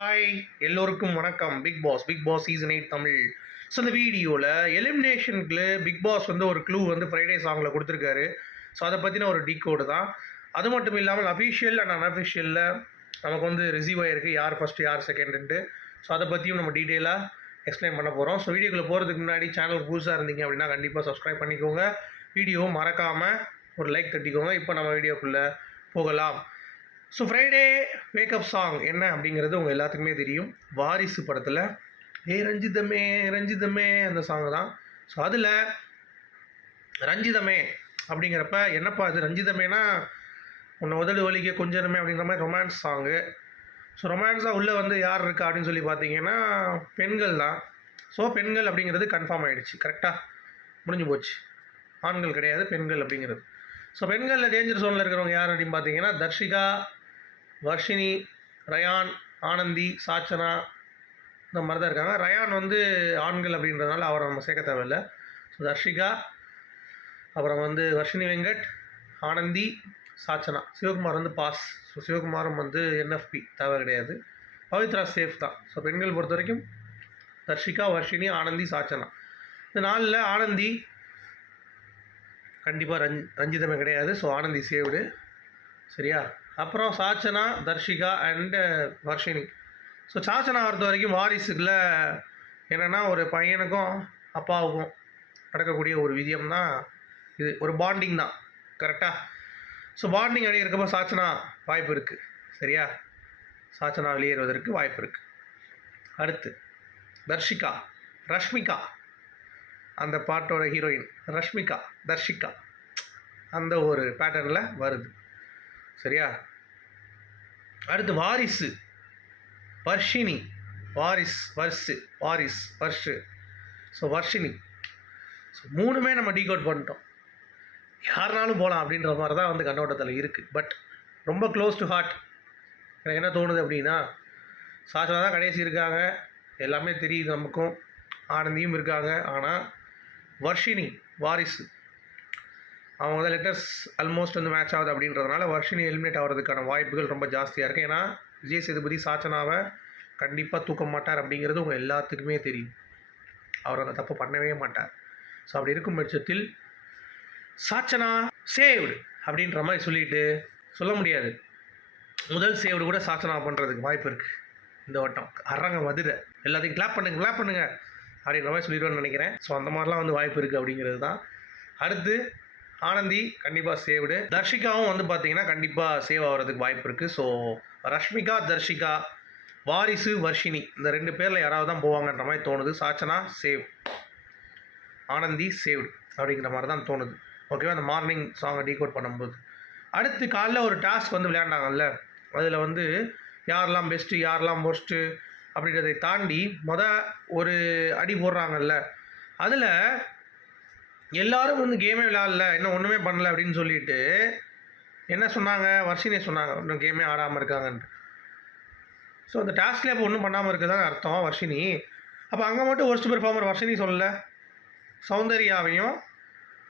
Hi எல்லோருக்கும் வணக்கம். Bigg Boss Bigg Boss season eight Tamil. So இந்த வீடியோவில் எலிமினேஷனுக்கு பிக் பாஸ் வந்து ஒரு க்ளூ வந்து ஃப்ரைடே சாங்கில் கொடுத்துருக்காரு. ஸோ அதை பற்றின ஒரு டீகோடு தான். அது மட்டும் இல்லாமல் அஃபிஷியல் அண்ட் அன்அஃபிஷியலில் நமக்கு வந்து ரிசீவ் ஆகிருக்கு யார் ஃபஸ்ட்டு யார் செகண்டுன்ட்டு ஸோ அதை பற்றியும் நம்ம டீட்டெயிலாக எக்ஸ்பிளைன் பண்ண போகிறோம் ஸோ வீடியோக்குள்ளே போகிறதுக்கு முன்னாடி சேனல் புதுசாக இருந்தீங்க அப்படின்னா கண்டிப்பாக சப்ஸ்கிரைப் பண்ணிக்கோங்க. வீடியோ மறக்காமல் ஒரு லைக் தட்டிக்கோங்க. இப்போ நம்ம வீடியோக்குள்ளே போகலாம். ஸோ ஃப்ரைடே வேக்கப் சாங் என்ன அப்படிங்கிறது உங்கள் எல்லாத்துக்குமே தெரியும். வாரிசு படத்தில் ஏ ரஞ்சிதமே ரஞ்சிதமே அந்த சாங் தான். ஸோ அதில் ரஞ்சிதமே அப்படிங்கிறப்ப என்னப்பா அது ரஞ்சிதமேனா? உன்னை உதடு வலிக்க கொஞ்சமே அப்படிங்கிற மாதிரி ரொமான்ஸ் சாங்கு ஸோ ரொமான்ஸாக உள்ளே வந்து யார் இருக்கா அப்படின்னு சொல்லி பார்த்தீங்கன்னா பெண்கள் தான். ஸோ பெண்கள் அப்படிங்கிறது கன்ஃபார்ம் ஆகிடுச்சு கரெக்டாக முடிஞ்சு போச்சு. ஆண்கள் கிடையாது பெண்கள் அப்படிங்கிறது. ஸோ பெண்களில் டேஞ்சர் சோனில் இருக்கிறவங்க யார் அப்படின்னு பார்த்தீங்கன்னா தர்ஷிகா வர்ஷினி ரயான் ஆனந்தி சாச்சனா இந்த மாதிரி தான் இருக்காங்க. ரயான் வந்து ஆண்கள் அப்படின்றதுனால அவரை நம்ம சேர்க்க தேவையில்லை. ஸோ தர்ஷிகா அப்புறம் வந்து வர்ஷினி வெங்கட் ஆனந்தி சாச்சனா. சிவகுமார் வந்து பாஸ். ஸோ சிவகுமாரும் வந்து என்எஃப்பி தேவை கிடையாது. பவித்ரா சேஃப் தான். ஸோ பெண்கள் பொறுத்த வரைக்கும் தர்ஷிகா வர்ஷினி ஆனந்தி சாச்சனா. இந்த நாளில் ஆனந்தி கண்டிப்பாக ரஞ்ச் ரஞ்சிதமே கிடையாது. ஸோ ஆனந்தி சேவ்டு சரியா? அப்புறம் Sachana Dharshika and uh, Varshini. So Sachana பொறுத்த வரைக்கும் வாரிசுக்குள்ள என்னென்னா ஒரு பையனுக்கும் அப்பாவுக்கும் நடக்கக்கூடிய ஒரு விதியம் தான் இது ஒரு பாண்டிங் தான். கரெக்டாக ஸோ பாண்டிங் அணியிருக்கப்போ சாச்சனா வாய்ப்பு இருக்குது சரியா? சாச்சனா வெளியேறுவதற்கு வாய்ப்பு இருக்குது அடுத்து தர்ஷிகா ரஷ்மிகா. அந்த பாட்டோட ஹீரோயின் ரஷ்மிகா தர்ஷிகா. அந்த ஒரு பேட்டர்னில் வருது. சரியா? அடுத்து வாரிசு. வர்ஷினி. வாரிஸ் வர்ஷு வாரிஸ் வர்ஷு. ஸோ வர்ஷினி. ஸோ மூணுமே நம்ம டீகோட் பண்ணிட்டோம். யாருனாலும் போகலாம் அப்படின்ற மாதிரி தான் வந்து கண்ணோட்டத்தில் இருக்குது பட் ரொம்ப க்ளோஸ் டு ஹார்ட் எனக்கு என்ன தோணுது அப்படின்னா சாச்சனா தான் கடைசி இருக்காங்க. எல்லாமே தெரியுது நமக்கும். ஆனந்தியும் இருக்காங்க. ஆனால் வர்ஷினி வாரிசு. அவங்க வந்து லெட்டர்ஸ் ஆல்மோஸ்ட் வந்து மேட்ச் ஆகுது அப்படின்றதுனால வர்ஷினி எலிமினேட் ஆகிறதுக்கான வாய்ப்புகள் ரொம்ப ஜாஸ்தியாக இருக்குது ஏன்னா விஜய் சேதுபதி சாச்சனாவை கண்டிப்பாக தூக்க மாட்டார் அப்படிங்கிறது உங்கள் எல்லாத்துக்குமே தெரியும். அவர் அந்த தப்பு பண்ணவே மாட்டார். ஸோ அப்படி இருக்கும் பட்சத்தில் சாச்சனா சேவ்டு அப்படின்ற மாதிரி சொல்லிட்டு சொல்ல முடியாது. முதல் சேவ்டு கூட சாச்சனா பண்ணுறதுக்கு வாய்ப்பு இருக்குது இந்த வட்டம். அறங்க மதுரை. எல்லாத்தையும் கிளாப் பண்ணுங்க கிளாப் பண்ணுங்க அப்படின்ற மாதிரி சொல்லிடுவேன்னு நினைக்கிறேன். ஸோ அந்த மாதிரிலாம் வந்து வாய்ப்பு இருக்குது அப்படிங்கிறது தான். அடுத்து ஆனந்தி கண்டிப்பாக சேவ்டு தர்ஷிகாவும் வந்து பார்த்தீங்கன்னா கண்டிப்பாக சேவ் ஆகிறதுக்கு வாய்ப்பு இருக்குது ஸோ ரஷ்மிகா தர்ஷிகா வாரிசு வர்ஷினி இந்த ரெண்டு பேரில் யாராவது தான் போவாங்கன்ற மாதிரி தோணுது. சாச்சனா சேவ் ஆனந்தி சேவ்டு அப்படிங்கிற மாதிரி தான் தோணுது. ஓகேவா அந்த மார்னிங் சாங்கை டீகோட் பண்ணும்போது. அடுத்து காலைல ஒரு டாஸ்க் வந்து விளையாண்டாங்கல்ல? அதில் வந்து யாரெல்லாம் பெஸ்ட்டு யாரெல்லாம் ஒர்ஸ்ட்டு அப்படின்றதை தாண்டி மொதல் ஒரு அடி போடுறாங்கல்ல? அதில் எல்லாரும் வந்து கேமே விளாடல இன்னும் ஒன்றுமே பண்ணல அப்படின்னு சொல்லிட்டு என்ன சொன்னாங்க? வர்ஷினே சொன்னாங்க இன்னும் கேமே ஆடாமல் இருக்காங்கன்ட்டு. ஸோ அந்த டாஸ்க்லேயே இப்போ ஒன்றும் பண்ணாமல் இருக்குதான் அர்த்தம் வர்ஷினி. அப்போ அங்கே மட்டும் ஒர்ஸ்ட் பெர்ஃபார்மர் வர்ஷினி சொல்லல. சௌந்தர்யாவையும்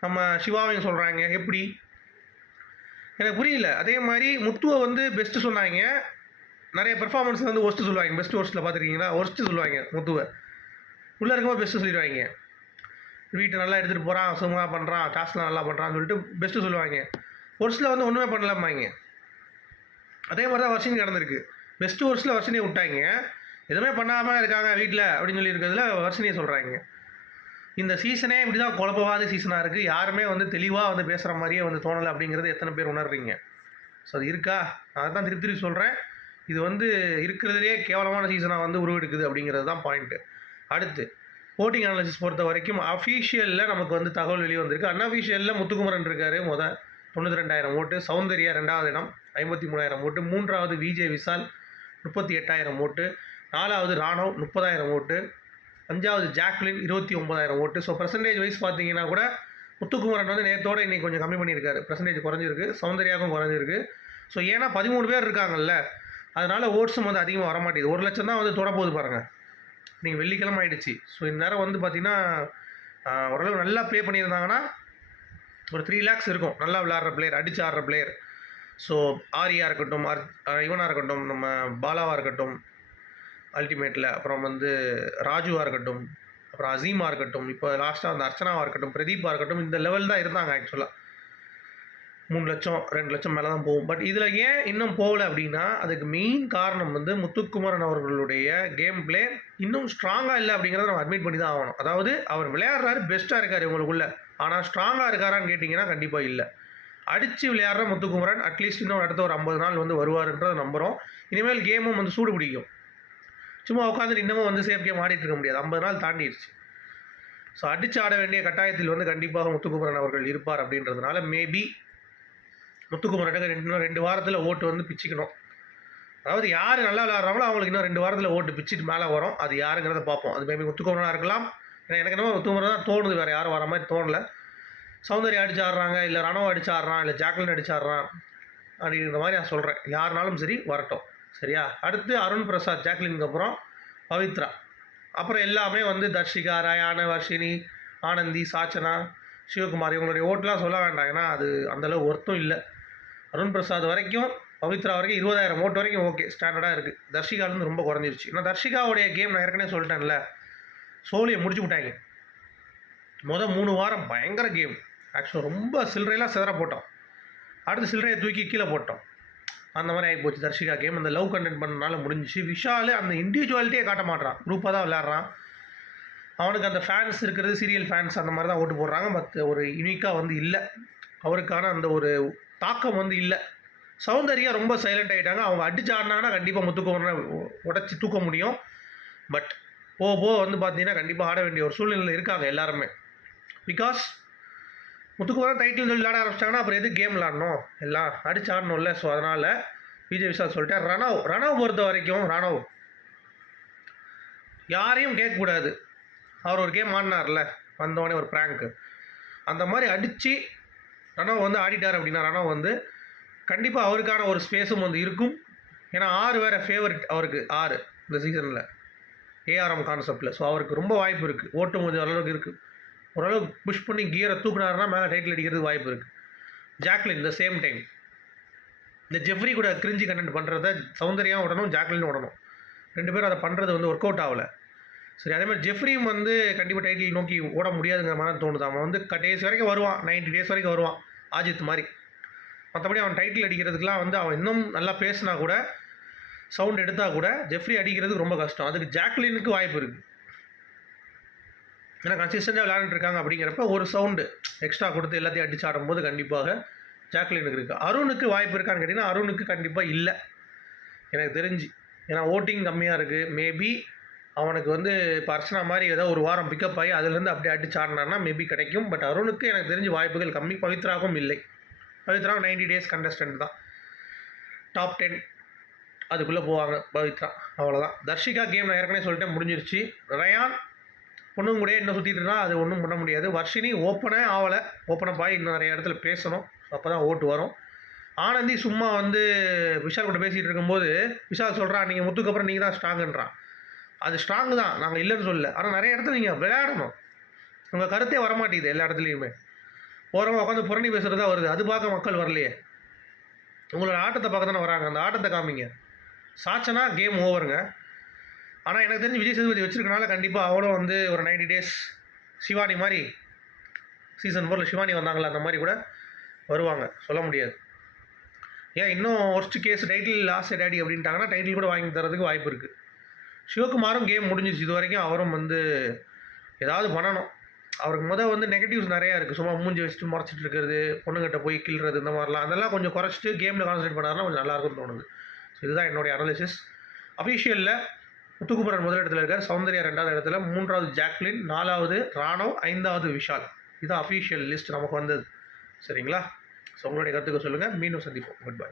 நம்ம சிவாவையும் சொல்கிறாங்க எப்படி? எனக்கு புரியல. அதே மாதிரி முத்துவை வந்து பெஸ்ட்டு சொன்னாங்க. நிறைய பெர்ஃபார்மன்ஸ் வந்து ஒர்ஸ்ட்டு சொல்லுவாங்க. பெஸ்ட் ஒர்ஸ்ட்டில் பார்த்துருக்கீங்களா? ஒர்ஸ்ட்டு சொல்லுவாங்க முத்துவை. உள்ளே இருக்கும்போது பெஸ்ட்டு சொல்லிடுவாங்க. வீட்டை நல்லா எடுத்துகிட்டு போகிறான் சும்மா பண்ணுறான் காசுலாம் நல்லா பண்ணுறான்னு சொல்லிட்டு பெஸ்ட்டு சொல்லுவாங்க. ஒரு சில வந்து ஒன்றுமே பண்ணலாமாங்க அதே மாதிரி தான் வருஷம் நடந்திருக்கு ஒரு சில வருஷனே விட்டாங்க. எதுவுமே பண்ணாமல் இருக்காங்க வீட்டில் அப்படின்னு சொல்லி இருக்கிறதுல வர்ஷினியை சொல்கிறாங்க இந்த சீசனே இப்படி தான் குழப்பவாத சீசனாக இருக்குது யாருமே வந்து தெளிவாக வந்து பேசுகிற மாதிரியே வந்து தோணலை அப்படிங்கிறது எத்தனை பேர் உணர்றீங்க? ஸோ அது இருக்கா? நான் தான் திருப்பி திருப்பி சொல்கிறேன் இது வந்து இருக்கிறதுலே கேவலமான சீசனாக வந்து உருவெடுக்குது அப்படிங்கிறது தான் பாயிண்ட்டு அடுத்து ஓட்டிங் அனாலிசிஸ் பொறுத்த வரைக்கும் அஃபீஷியலில் நமக்கு வந்து தகவல் வெளியே வந்திருக்கு அன்அஃபீஷியலில் முத்துக்குமரன் இருக்கார் முத தொண்ணூற்றி ரெண்டாயிரம் ஓட்டு. சௌந்தர்யா ரெண்டாவது இடம் ஐம்பத்தி மூணாயிரம் ஓட்டு. மூன்றாவது விஜே விசால் முப்பத்தி எட்டாயிரம் ஓட்டு. நாலாவது ராணவ் முப்பதாயிரம் ஓட்டு. அஞ்சாவது ஜாக்லின் இருபத்தி ஒம்பதாயிரம் ஓட்டு. ஸோ பர்சன்டேஜ் வைஸ் பார்த்தீங்கன்னா கூட முத்துக்குமரன் வந்து நேற்றோட இன்றைக்கி கொஞ்சம் கம்மி பண்ணியிருக்காரு. பர்சன்டேஜ் குறைஞ்சிருக்கு சௌந்தர்யாவுக்கும் குறைஞ்சிருக்கு. ஸோ ஏன்னா பதிமூணு பேர் இருக்காங்கல்ல அதனால் ஓட்ஸும் வந்து அதிகமாக வர மாட்டேங்குது ஒரு லட்சம் தான் வந்து தொடப்போகுது பாருங்கள் நீங்கள் வெள்ளிக்கிழமை ஆகிடுச்சு ஸோ இந்நேரம் வந்து பார்த்திங்கன்னா ஓரளவு நல்லா ப்ளே பண்ணியிருந்தாங்கன்னா ஒரு த்ரீ லேக்ஸ் இருக்கும். நல்லா விளாட்ற பிளேயர் அடிச்சு ஆடுற பிளேயர் ஸோ ஆரியா இருக்கட்டும் அர் இவனாக இருக்கட்டும் நம்ம பாலாவாக இருக்கட்டும் அல்டிமேட்டில் அப்புறம் வந்து ராஜுவாக இருக்கட்டும் அப்புறம் அசீமாக இருக்கட்டும் இப்போ லாஸ்ட்டாக அந்த அர்ச்சனாவாக இருக்கட்டும் பிரதீப்பாக இருக்கட்டும் இந்த லெவல் தான் இருந்தாங்க ஆக்சுவலாக மூணு லட்சம் ரெண்டு லட்சம் மேலே தான் போகும். பட் இதில் ஏன் இன்னும் போகல அப்படின்னா அதுக்கு மெயின் காரணம் வந்து முத்துக்குமரன் அவர்களுடைய கேம் பிளே இன்னும் ஸ்ட்ராங்காக இல்லை அப்படிங்கிறத நம்ம அட்மிட் பண்ணி தான் ஆகணும். அதாவது அவர் விளையாடுறாரு பெஸ்ட்டாக இருக்கார் இவங்களுக்குள்ள. ஆனால் ஸ்ட்ராங்காக இருக்காரான்னு கேட்டிங்கன்னா கண்டிப்பாக இல்லை. அடித்து விளையாடுற முத்துக்குமரன் அட்லீஸ்ட் இன்னும் அடுத்த ஒரு ஐம்பது நாள் வந்து வருவாருன்றதை நம்புகிறோம் இனிமேல் கேமும் வந்து சூடு பிடிக்கும். சும்மா உட்காந்து இன்னமும் வந்து சேஃப் கேம் ஆடிட்டு இருக்க முடியாது. ஐம்பது நாள் தாண்டிடுச்சு. ஸோ அடித்து ஆட வேண்டிய கட்டாயத்தில் வந்து கண்டிப்பாக முத்துக்குமரன் அவர்கள் இருப்பார் அப்படின்றதுனால மேபி முத்துக்குமரனுக்கு ரெண்டு இன்னும் ரெண்டு வாரத்தில் ஓட்டு வந்து பிச்சுக்கணும். அதாவது யார் நல்லா விளையாடுறாங்களோ அவங்களுக்கு இன்னும் ரெண்டு வாரத்தில் ஓட்டு பிச்சுட்டு மேலே வரும். அது யாருங்கிறத பார்ப்போம். அது மேபி முத்துக்குமரனாக இருக்கலாம். ஏன்னா எனக்கு என்னமோ முத்துக்குமரன் தான் தோணுது. வேறு யாரும் வர மாதிரி தோணல. சௌந்தர்யா அடிச்சு ஆடுறாங்க இல்லை ரணவ் அடிச்சு ஆடுறான் இல்லை ஜாக்லின் அடிச்சு ஆடுறான் அப்படிங்கிற மாதிரி நான் சொல்கிறேன் யாருனாலும் சரி வரட்டும். சரியா? அடுத்து அருண் பிரசாத் ஜாக்லினுக்கு அப்புறம் பவித்ரா. அப்புறம் எல்லாமே வந்து தர்ஷிகா ரயானா வர்ஷினி ஆனந்தி சாச்சனா சிவகுமார் இவங்களுடைய ஓட்டுலாம் சொல்ல வேண்டாம். ஏன்னா அது அந்தளவு ஒர்த்தும் இல்லை. அருண் பிரசாத் வரைக்கும் பவித்ரா வரைக்கும் இருபதாயிரம் ஓட்டு வரைக்கும் ஓகே ஸ்டாண்டர்டாக இருக்குது தர்ஷிகாலேருந்து ரொம்ப குறைஞ்சிருச்சு. ஏன்னா தர்ஷிகாவுடைய கேம் நான் ஏற்கனவே சொல்லிட்டேன்ல சோழியை முடிச்சு விட்டாங்க. மொதல் மூணு வாரம் பயங்கர கேம் ஆக்சுவலாக ரொம்ப சில்லறையெல்லாம் சிதற போட்டோம். அடுத்து சில்லறையை தூக்கி கீழே போட்டோம். அந்த மாதிரி ஆகி போச்சு தர்ஷிகா கேம் அந்த லவ் கண்டென்ட் பண்ணனால முடிஞ்சிச்சு. விஷால் அந்த இண்டிவிஜுவாலிட்டியே காட்ட மாட்டான் குரூப்பாக தான் விளாட்றான் அவனுக்கு அந்த ஃபேன்ஸ் இருக்கிறது சீரியல் ஃபேன்ஸ் அந்த மாதிரி தான் ஓட்டு போடுறாங்க. மற்ற ஒரு யூனிக்காக வந்து இல்லை. அவருக்கான அந்த ஒரு தாக்கம் வந்து இல்லை. சௌந்தர்யா ரொம்ப சைலண்ட் ஆகிட்டாங்க அவங்க அடிச்சு ஆடினாங்கன்னா கண்டிப்பாக முத்துக்குமரனை உடச்சி தூக்க முடியும். பட் போ போ வந்து பார்த்தீங்கன்னா கண்டிப்பாக ஆட வேண்டிய ஒரு சூழ்நிலையில் இருக்காங்க எல்லாருமே. பிகாஸ் முத்துக்குமரன் டைட்டில் சொல்லி விளாட ஆரம்பிச்சிட்டாங்கன்னா அப்புறம் எது கேம் விளாடணும் எல்லாம் அடிச்சு ஆடணும்ல. ஸோ அதனால் விஜய் விஷால் சொல்லிட்டேன் ரணவ் ரணவ் பொறுத்த வரைக்கும் ரணவ் யாரையும் கேட்கக்கூடாது அவர் ஒரு கேம் ஆடினார்ல. வந்தோடனே ஒரு ப்ராங்க்கு அந்த மாதிரி அடித்து ரணவ் வந்து ஆடிட்டார் அப்படின்னா ரணவ் வந்து கண்டிப்பாக அவருக்கான ஒரு ஸ்பேஸும் வந்து இருக்கும். ஏன்னா ஆறு வேறு ஃபேவரட் அவருக்கு ஆறு இந்த சீசனில் ஏஆர்எம் கான்செப்டில் ஸோ அவருக்கு ரொம்ப வாய்ப்பு இருக்குது ஓட்டும் கொஞ்சம் ஓரளவுக்கு இருக்குது ஓரளவுக்கு புஷ் பண்ணி கியரை தூக்குனாருன்னா மேலே டைட்டில் அடிக்கிறது வாய்ப்பு இருக்குது ஜாக்லின் இந்த சேம் டைம் இந்த ஜெஃப்ரி கூட கிரிஞ்சி கண்டென்ட் பண்ணுறத சௌந்தர்யா விடணும் ஜாக்லின் விடணும் ரெண்டு பேரும் அதை பண்ணுறது வந்து ஒர்க் அவுட் ஆகலை. சரி அதே மாதிரி ஜெஃப்ரியும் வந்து கண்டிப்பாக டைட்டில் நோக்கி ஓட முடியாதுங்கிற மாதிரி தோணுது. அவன் வந்து டேஸ் வரைக்கும் வருவான். நைன்டி டேஸ் வரைக்கும் வருவான். ஆஜித் மாதிரி. மற்றபடி அவன் டைட்டில் அடிக்கிறதுக்கெலாம் வந்து அவன் இன்னும் நல்லா பேசினா கூட சவுண்ட் எடுத்தால் கூட ஜெஃப்ரி அடிக்கிறதுக்கு ரொம்ப கஷ்டம். அதுக்கு ஜாக்லினுக்கு வாய்ப்பு இருக்குது ஏன்னா கன்சிஸ்டண்டாக விளையாண்டுருக்காங்க அப்படிங்கிறப்ப ஒரு சவுண்டு எக்ஸ்ட்ரா கொடுத்து எல்லாத்தையும் அடிச்சு ஆடும்போது கண்டிப்பாக ஜாக்லினுக்கு இருக்குது அருணுக்கு வாய்ப்பு இருக்கான்னு கேட்டிங்கன்னா அருணுக்கு கண்டிப்பாக இல்லை. எனக்கு தெரிஞ்சு. ஏன்னா ஓட்டிங் கம்மியாக இருக்குது மேபி அவனுக்கு வந்து இப்போ அர்ச்சனா மாதிரி ஏதோ ஒரு வாரம் பிக்கப் ஆகி அதுலேருந்து அப்படியே அடிச்சு ஆடினான்னா மேபி கிடைக்கும். பட் அருணுக்கு எனக்கு தெரிஞ்ச வாய்ப்புகள் கம்மி. பவித்ராவும் இல்லை. பவித்ரா நைன்டி டேஸ் கண்டஸ்டன்ட் தான். டாப் டென் அதுக்குள்ளே போவாங்க பவித்ரா. அவ்வளோதான் தர்ஷிகா கேம் நான் ஏற்கனவே சொல்லிட்டேன் முடிஞ்சிருச்சு. ரயான் பொண்ணுங்க கூட இன்னும் சுற்றிட்டு இருந்தால் அது ஒன்றும் பண்ண முடியாது. வர்ஷினி ஓப்பனே ஆகலை ஓப்பனப் ஆகி இன்னும் நிறைய இடத்துல பேசணும். அப்போ தான் ஓட்டு வரும். ஆனந்தி சும்மா வந்து விஷால் கூட பேசிகிட்டு இருக்கும்போது விஷால் சொல்கிறான் நீங்கள் முத்துக்கப்புறம் நீங்கள் தான் ஸ்ட்ராங்குன்றான் அது ஸ்ட்ராங் தான். நாங்கள் இல்லைன்னு சொல்லல. ஆனால் நிறைய இடத்துல நீங்கள் விளையாடணும். உங்கள் கருத்தே வரமாட்டேங்குது எல்லா இடத்துலையுமே. ஓரமாக உட்காந்து புரணி பேசுகிறது தான் வருது. அது பார்க்க மக்கள் வரலையே. உங்களோட ஆட்டத்தை பார்க்க தானே வராங்க. அந்த ஆட்டத்தை காமிங்க. சாச்சனா கேம் ஓவருங்க ஆனால் எனக்கு தெரிஞ்சு விஜய் சேதுபதி வச்சிருக்கனால கண்டிப்பாக அவளும் வந்து ஒரு நைன்டி டேஸ் சிவானி மாதிரி சீசன் ஃபோரில் சிவானி வந்தாங்களா அந்த மாதிரி கூட வருவாங்க. சொல்ல முடியாது. ஏன் இன்னும் ஒர்ஸ்ட் கேஸ் டைட்டில் லாஸ்ட் டேடி அப்படின்ட்டாங்கன்னா டைட்டில் கூட வாங்கி தரதுக்கு வாய்ப்பு இருக்குது சிவகுமாரும் கேம் முடிஞ்சிச்சு இது வரைக்கும் அவரும் வந்து ஏதாவது பண்ணணும். அவருக்கு முதல் வந்து நெகட்டிவ்ஸ் நிறையா இருக்குது சும்மா மூஞ்சி வச்சுட்டு முறைச்சிட்டு இருக்கிறது பொண்ணுங்கிட்ட போய் கிள்றது இந்த மாதிரிலாம். அதெல்லாம் கொஞ்சம் குறைச்சிட்டு கேமில் கான்சன்ட்ரேட் பண்ணாருன்னா கொஞ்சம் நல்லாயிருக்கும்னு தோணுது. ஸோ இதுதான் என்னுடைய அனாலிசிஸ் அஃபீஷியலில் முத்துக்குமரன் முதல் இடத்துல இருக்கார். சௌந்தர்யா ரெண்டாவது இடத்துல மூன்றாவது ஜாக்லின் நாலாவது ராணவ் ஐந்தாவது விஷால். இதுதான் அஃபீஷியல் லிஸ்ட் நமக்கு வந்தது. சரிங்களா? ஸோ உங்களுடைய கருத்துக்கு சொல்லுங்கள் மீண்டும் சந்திப்போம். Good bye